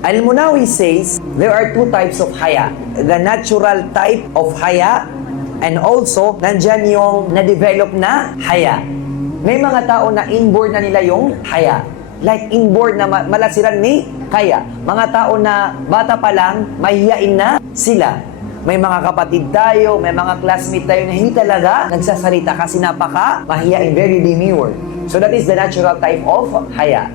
Al-Munawi says there are two types of haya. The natural type of haya and also nandyan yung na-develop na haya. May mga tao na inborn na nila yung haya. Like inborn na malasiran ni kaya. Mga tao na bata pa lang, mahihiyain na sila. May mga kapatid tayo, may mga classmate tayo na hindi talaga nagsasalita kasi napaka mahihiyain, very demure. So that is the natural type of haya.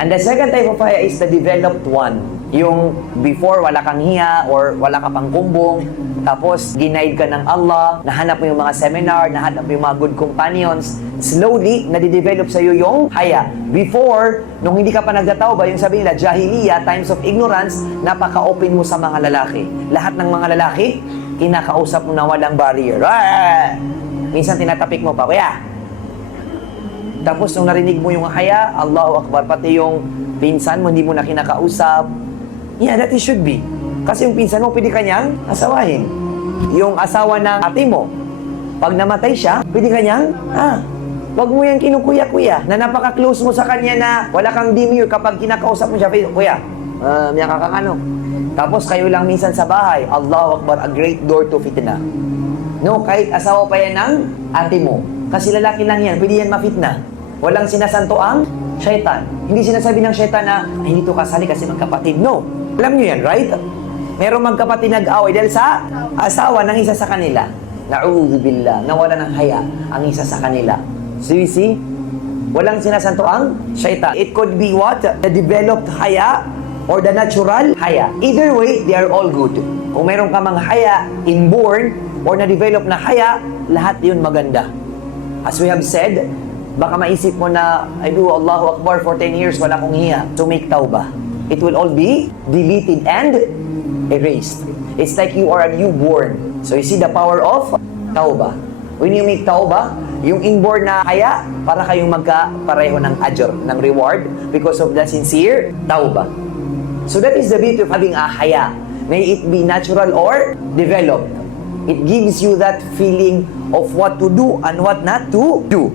And the second type of haya is the developed one. Yung before wala kang hiya or wala ka pang kumbong, tapos ginaid ka ng Allah, nahanap mo yung mga seminar, nahanap mo yung mga good companions, slowly, nadidevelop sa'yo yung haya. Before, nung hindi ka pa nagtatawba, yung sabi nila, jahiliya, times of ignorance, napaka-open mo sa mga lalaki. Lahat ng mga lalaki, kinakausap mo na walang barrier. Minsan tinatapik mo pa, kuya. Tapos nung narinig mo yung haya, Allahu Akbar, pati yung pinsan mo, hindi mo na kinakausap. Yeah, that it should be. Kasi yung pinsan mo, pwede kanyang asawahin. Yung asawa ng ate mo, pag namatay siya, pwede kanyang, wag mo yan kinukuya-kuya, na napaka-close mo sa kanya na wala kang demure kapag kinakausap mo siya, kuya, miyaka kang ano. Tapos kayo lang minsan sa bahay, Allahu Akbar, a great door to fitna. No, kahit asawa pa yan ng ate mo. Kasi lalaki lang yan, pwede yan mafitna. Walang sinasanto ang syaitan. Hindi sinasabi ng syaitan na, hindi to kasali kasi magkapatid. No. Alam nyo yan, right? Merong magkapatid nag-away dahil sa asawa ng isa sa kanila. Na'udzubillah, nawala ng haya ang isa sa kanila. So you see, walang sinasanto ang syaitan. It could be what? The developed haya or the natural haya. Either way, they are all good. Kung meron ka mang haya, inborn, or na-develop na haya, lahat yun maganda. As we have said, baka maisip mo na, I do Allahu Akbar for 10 years, wala kong hiya. So make tawbah. It will all be deleted and erased. It's like you are a newborn. So you see the power of tawbah. When you make tawbah, yung inborn na haya, para kayong magkapareho ng ajr, ng reward, because of the sincere tawbah. So that is the beauty of having a haya. May it be natural or developed. It gives you that feeling of what to do and what not to do.